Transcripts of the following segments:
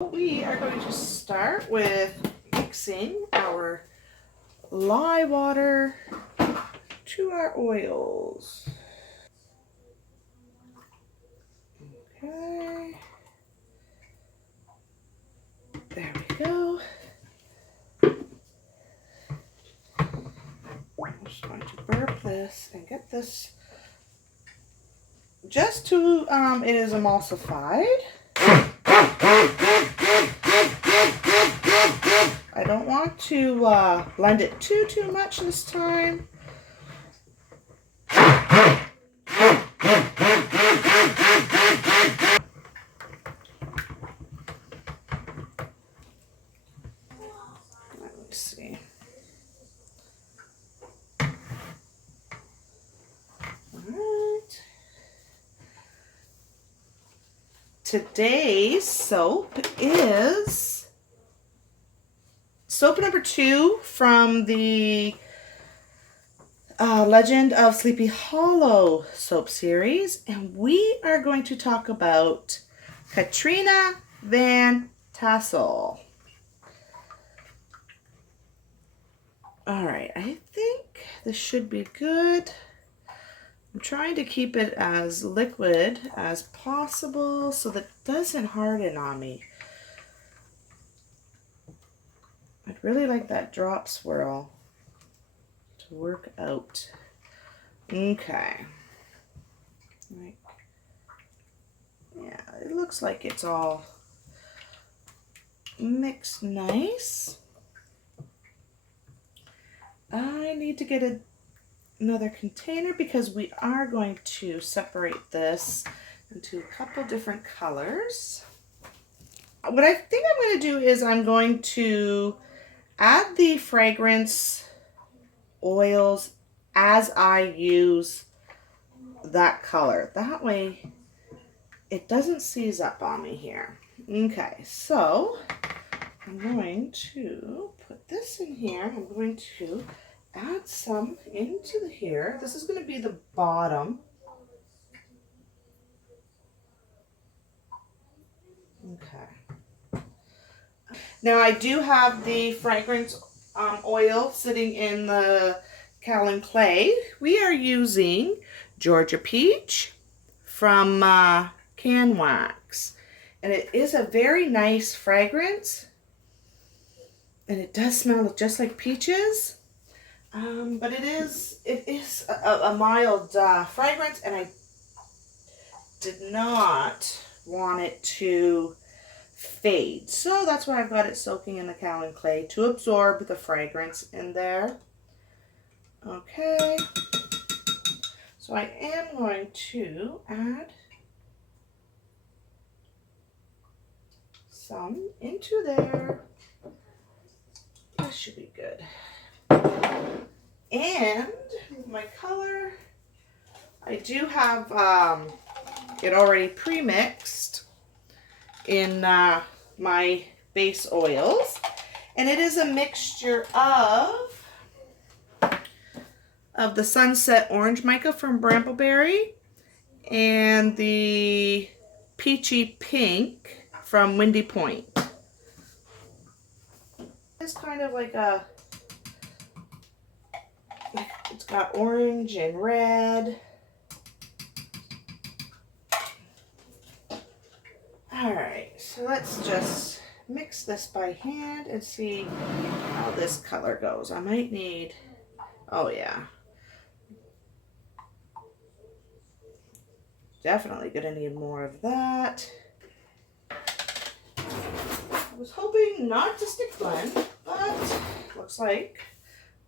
We are going to start with mixing our lye water to our oils. Okay. There we go. I'm just going to burp this and get this just to, it is emulsified. I don't want to blend it too much this time. Let's see. Alright. Today's soap is soap number 2 from the Legend of Sleepy Hollow soap series, and we are going to talk about Katrina Van Tassel. Alright, I think this should be good. I'm trying to keep it as liquid as possible so that it doesn't harden on me. I'd really like that drop swirl to work out. Okay. Yeah, it looks like it's all mixed nice. I need to get another container because we are going to separate this into a couple different colors. What I think I'm going to do is I'm going to add the fragrance oils as I use that color. That way it doesn't seize up on me here. Okay, so I'm going to put this in here. I'm going to add some into here. This is going to be the bottom. Okay. Now I do have the fragrance oil sitting in the Callan Clay. We are using Georgia Peach from Can Wax. And it is a very nice fragrance. And it does smell just like peaches. But it is a mild fragrance, and I did not want it to fade. So that's why I've got it soaking in the Callan Clay to absorb the fragrance in there. Okay. So I am going to add some into there. That should be good. And my color, I do have it already pre-mixed in my base oils, and it is a mixture of the Sunset Orange Mica from Brambleberry and the Peachy Pink from Windy Point. It's kind of like it's got orange and red. Alright, so let's just mix this by hand and see how this color goes. I might need, oh yeah. Definitely gonna need more of that. I was hoping not to stick blend, but looks like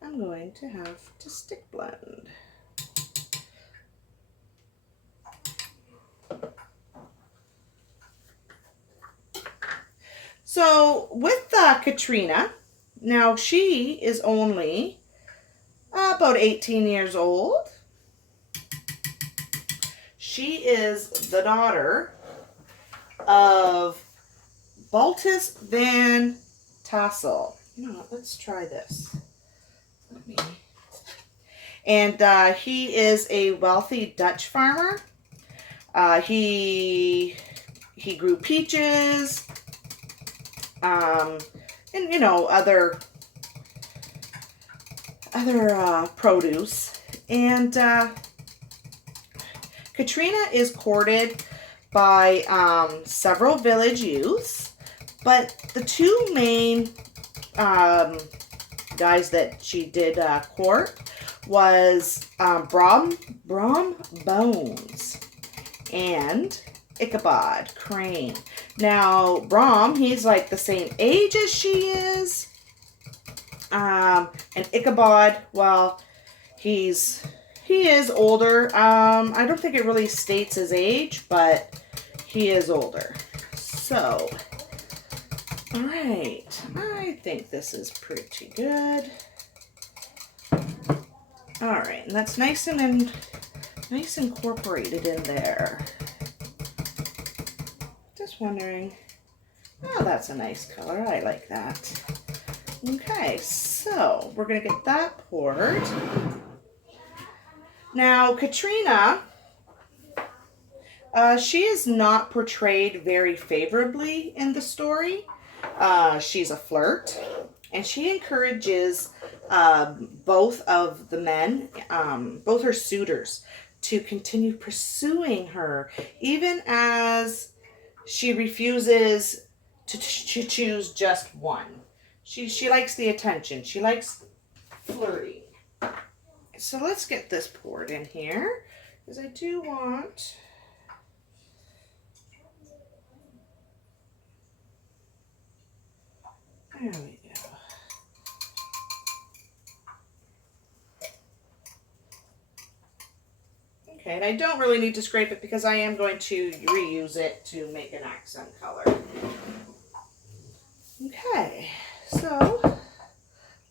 I'm going to have to stick blend. So with Katrina, now she is only about 18 years old. She is the daughter of Baltus Van Tassel. You know what, let's try this. And he is a wealthy Dutch farmer. He grew peaches and you know, other produce. And Katrina is courted by several village youths, but the two main guys that she did court was Brom Bones and Ichabod Crane. Now, Brom, he's like the same age as she is. And Ichabod, well, he is older. I don't think it really states his age, but he is older. So, all right, I think this is pretty good. All right, and that's nice incorporated in there. Just wondering. Oh, that's a nice color. I like that. Okay, so we're gonna get that poured. Now, Katrina, she is not portrayed very favorably in the story. She's a flirt, and she encourages both of the men, both her suitors, to continue pursuing her, even as she refuses to choose just one. She likes the attention. She likes flirting. So let's get this poured in here, because I do want... There we go. Okay, and I don't really need to scrape it because I am going to reuse it to make an accent color. Okay, so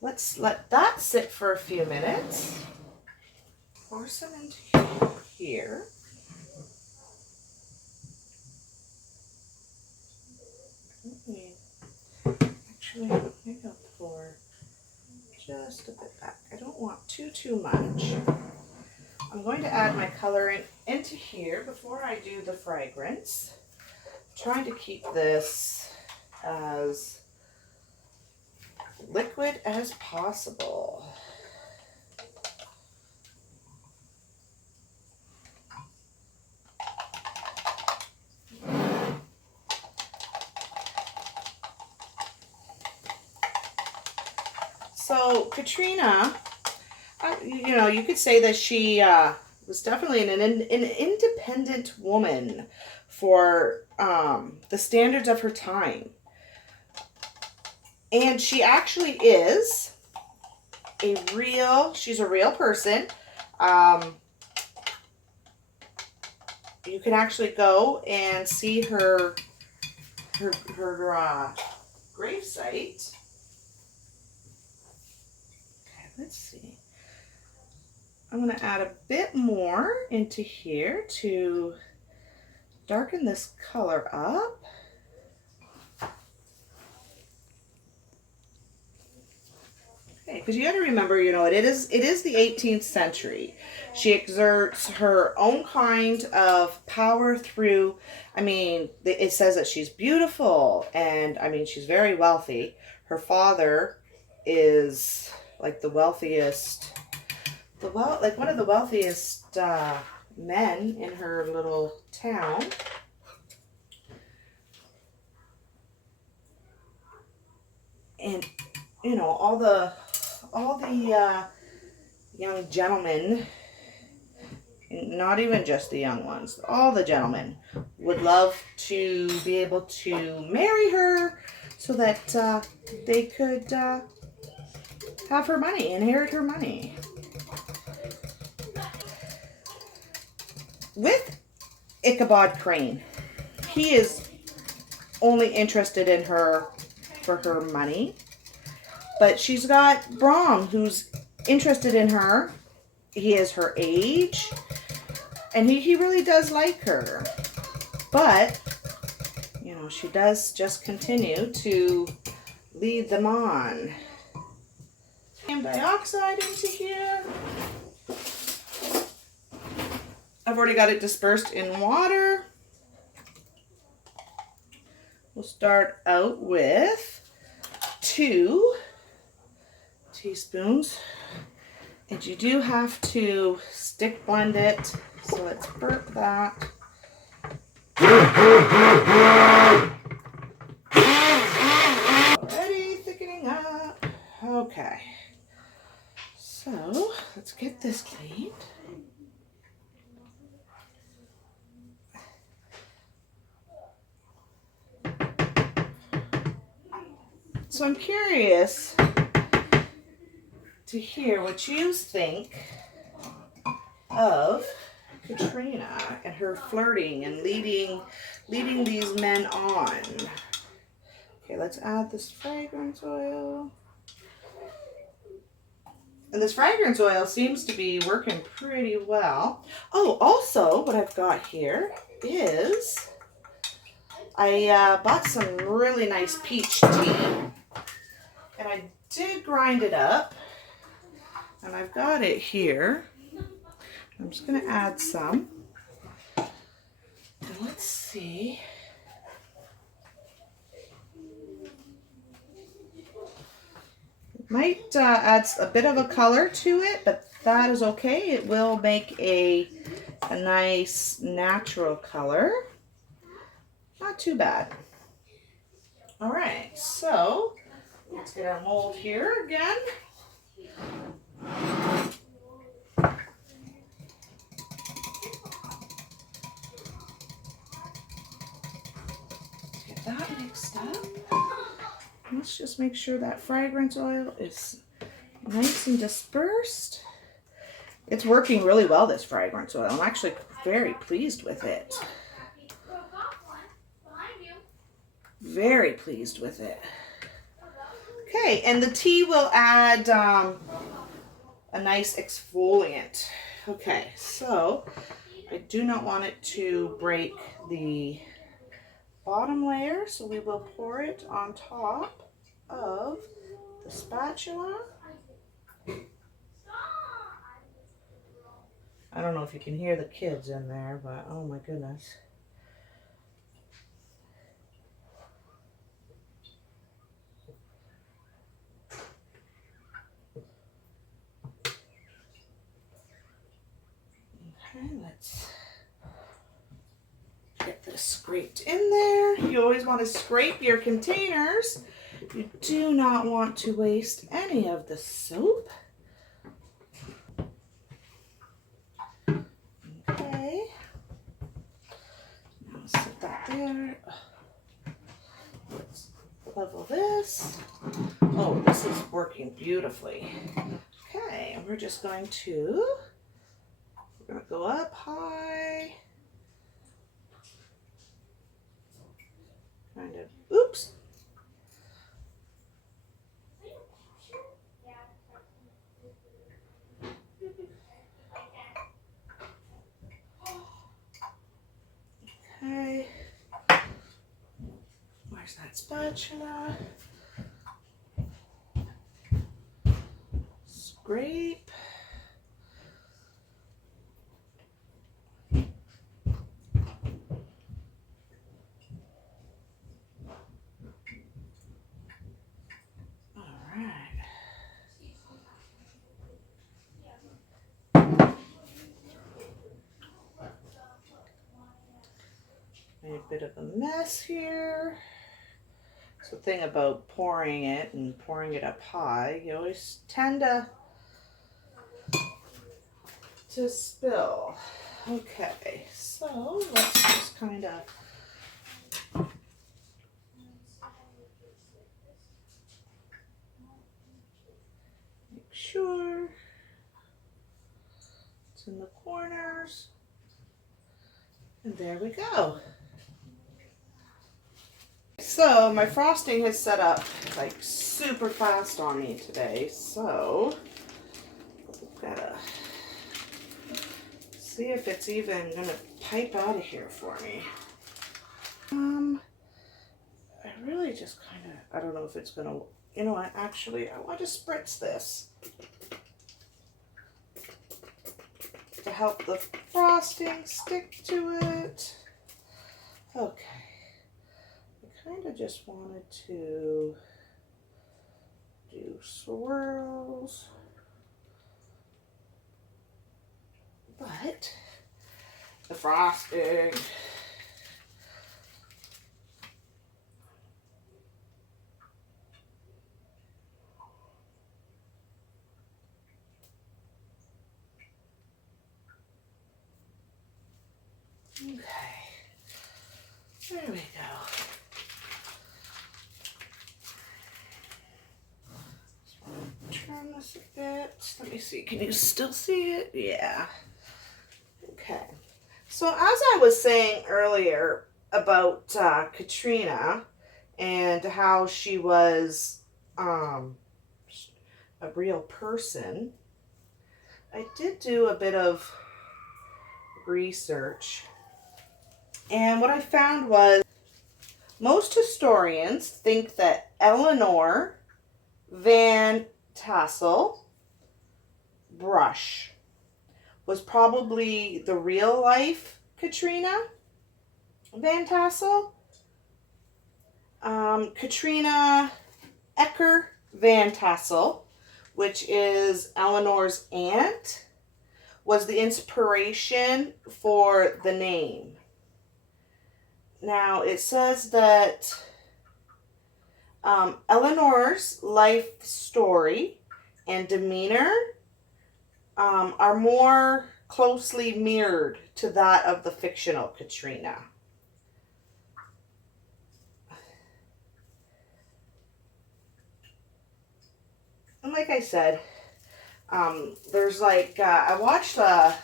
let's let that sit for a few minutes. Pour some into here. Actually, maybe I'll pour just a bit back. I don't want too much. I'm going to add my coloring into here before I do the fragrance. I'm trying to keep this as liquid as possible. So Katrina, you know, you could say that she was definitely an independent woman for the standards of her time. And she actually is she's a real person. You can actually go and see her gravesite. Let's see. I'm going to add a bit more into here to darken this color up. Okay, because you got to remember, you know, it is the 18th century. She exerts her own kind of power through, I mean, it says that she's beautiful, and I mean, she's very wealthy. Her father is like the wealthiest, like one of the wealthiest men in her little town. And you know, all the young gentlemen, not even just the young ones, all the gentlemen would love to be able to marry her so that they could have her money, inherit her money. With Ichabod Crane, he is only interested in her for her money, but she's got Brom, who's interested in her. He is her age, and he really does like her, but you know, she does just continue to lead them on. Dioxide into here. I've already got it dispersed in water. We'll start out with 2 teaspoons. And you do have to stick blend it. So let's burp that. Already thickening up. Okay. So let's get this cleaned. So I'm curious to hear what you think of Katrina and her flirting and leading these men on. Okay, let's add this fragrance oil. And this fragrance oil seems to be working pretty well. Oh, also what I've got here is I bought some really nice peach tea. And I did grind it up. And I've got it here. I'm just going to add some. And let's see. Might add a bit of a color to it, but that is okay. It will make a nice natural color. Not too bad. All right, so let's get our mold here again. Get that mixed up. Let's just make sure that fragrance oil is nice and dispersed. It's working really well, this fragrance oil. I'm actually very pleased with it. Very pleased with it. Okay, and the tea will add a nice exfoliant. Okay, so I do not want it to break the bottom layer, so we will pour it on top of the spatula. I don't know if you can hear the kids in there, but oh my goodness. Okay, let's get this scraped in there. You always want to scrape your containers. You do not want to waste any of the soap. Okay. Now set that there. Let's level this. Oh, this is working beautifully. Okay, and we're just going to go up high. Kind of, oops. Okay. Where's that spatula? Scrape. Made a bit of a mess here. It's the thing about pouring it and pouring it up high. You always tend to spill. Okay, so let's just kind of make sure it's in the corners. And there we go. So my frosting has set up like super fast on me today, so we've gotta see if it's even gonna pipe out of here for me. I really just kind of, I don't know if it's gonna, you know what, actually I want to spritz this to help the frosting stick to it. Okay. I kind of just wanted to do swirls, but the frosting. Okay, there we go. Turn this a bit. Let me see. Can you still see it? Yeah. Okay. So as I was saying earlier about Katrina and how she was a real person, I did do a bit of research. And what I found was most historians think that Eleanor Van Tassel Brush was probably the real life Katrina Van Tassel. Katrina Ecker Van Tassel, which is Eleanor's aunt, was the inspiration for the name. Now it says that Eleanor's life story and demeanor are more closely mirrored to that of the fictional Katrina. And like I said, there's like I watched a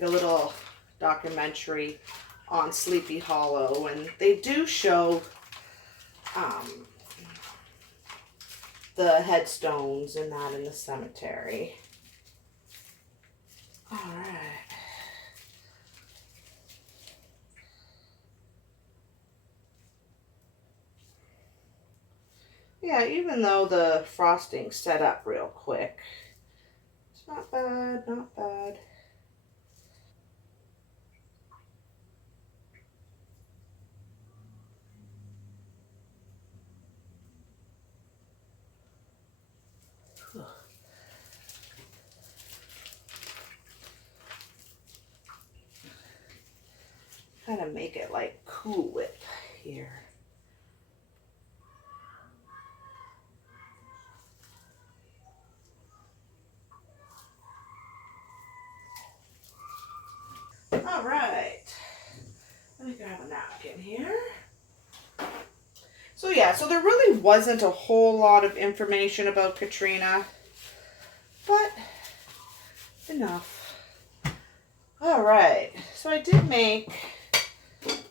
little documentary on Sleepy Hollow, and they do show the headstones and that in the cemetery. All right. Yeah, even though the frosting's set up real quick, it's not bad, not bad. Kind of make it like Cool Whip here. All right. Let me grab a napkin here. So yeah, so there really wasn't a whole lot of information about Katrina, but enough. All right, so I did make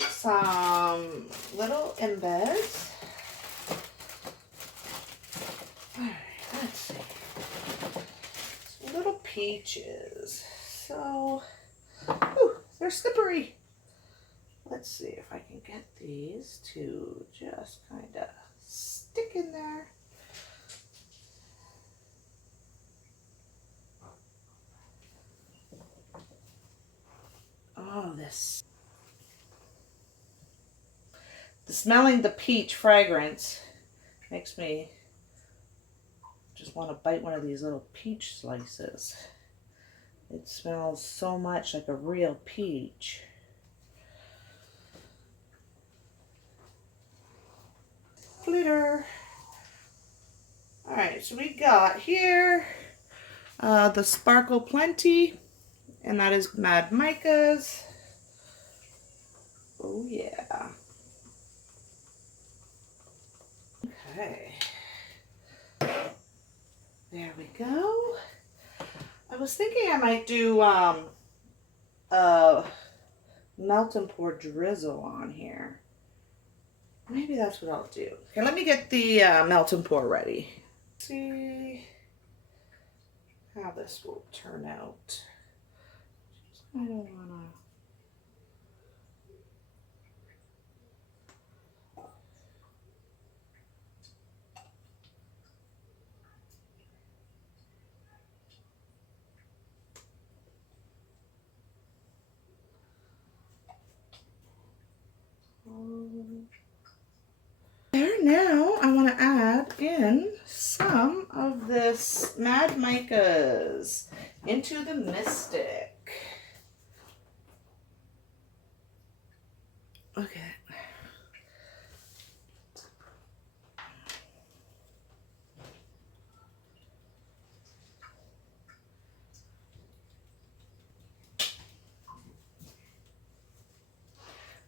some little embeds. All right, let's see. Some little peaches. So, ooh, they're slippery. Let's see if I can get these to just kind of stick in there. Oh, smelling the peach fragrance makes me just want to bite one of these little peach slices. It smells so much like a real peach. Glitter. All right, so we got here the Sparkle Plenty, and that is Mad Micas. Oh yeah. Okay. There we go. I was thinking I might do melt and pour drizzle on here. Maybe that's what I'll do. Okay, let me get the melt and pour ready. See how this will turn out. I don't wanna. now I want to add in some of this Mad Micas into the Mystic. Okay.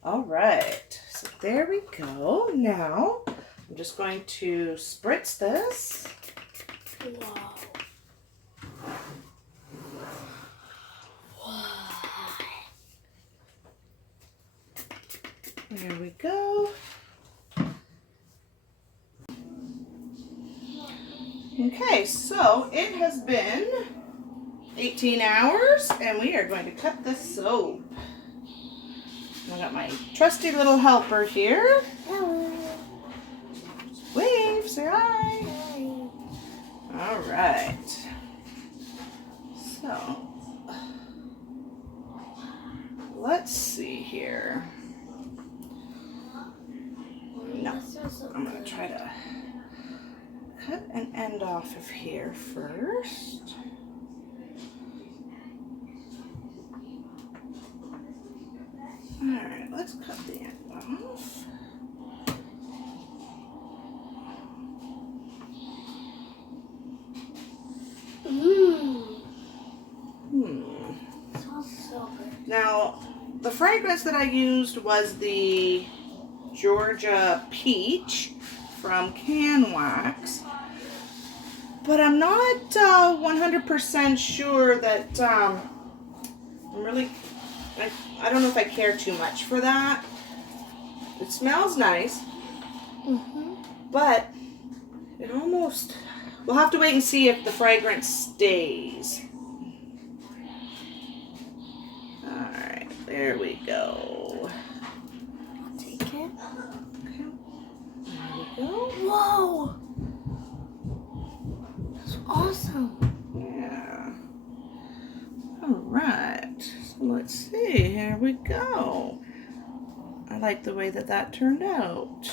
All right, so there we go. Now I'm just going to spritz this. Wow. There we go. Okay, so it has been 18 hours and we are going to cut this soap. I got my trusty little helper here. Hello. Wave, say hi. Hi. All right. So, let's see here. No, I'm going to try to cut an end off of here first. All right, let's cut the end off. Smells so good. Now, the fragrance that I used was the Georgia Peach from Can Wax, but I'm not 100% sure that I don't know if I care too much for that. It smells nice, but it almost, we'll have to wait and see if the fragrance stays. Alright, there we go. I'll take it. Okay. There we go. Whoa! That's awesome. Yeah. Alright, so let's see. Here we go. I like the way that turned out.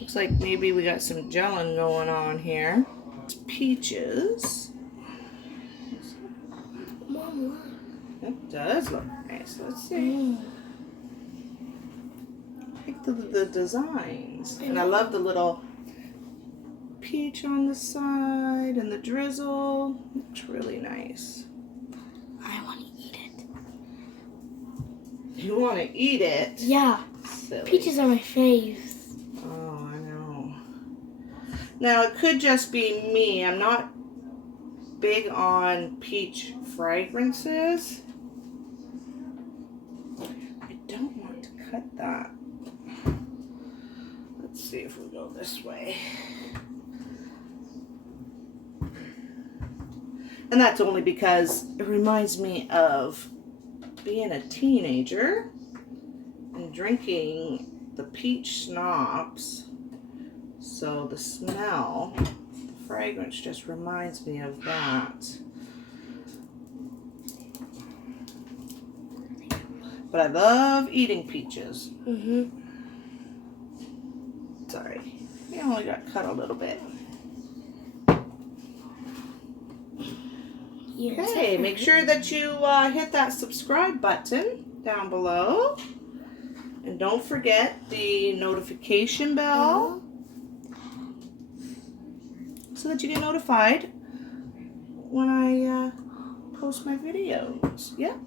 Looks like maybe we got some gelling going on here. It's peaches. Mom, look. It does look nice. Let's see. I like the designs. And I love the little peach on the side and the drizzle. Looks really nice. I want to eat it. You want to eat it? Yeah. Silly. Peaches are my faves. Oh, I know. Now, it could just be me. I'm not big on peach fragrances. I don't want to cut that. Let's see if we go this way. And that's only because it reminds me of being a teenager and drinking the peach schnapps. So the smell, the fragrance just reminds me of that. But I love eating peaches. Sorry, I only got cut a little bit. Okay, make sure that you hit that subscribe button down below. And don't forget the notification bell so that you get notified when I post my videos. Yep.